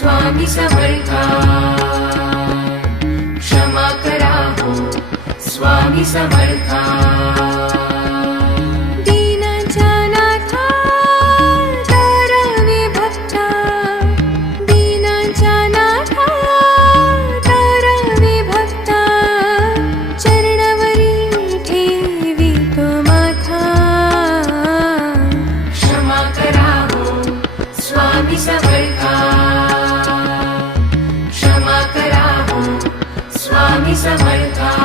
स्वामी समर्था, क्षमा करा हो स्वामी समर्था। दीनांच्या नाथा तारावे भक्ता, दीनांच्या नाथा तारावे भक्ता, चरणावरी ठेवी तो माथा। क्षमा करा हो स्वामी समर्था, क्षमा करा हो स्वामी समर्था।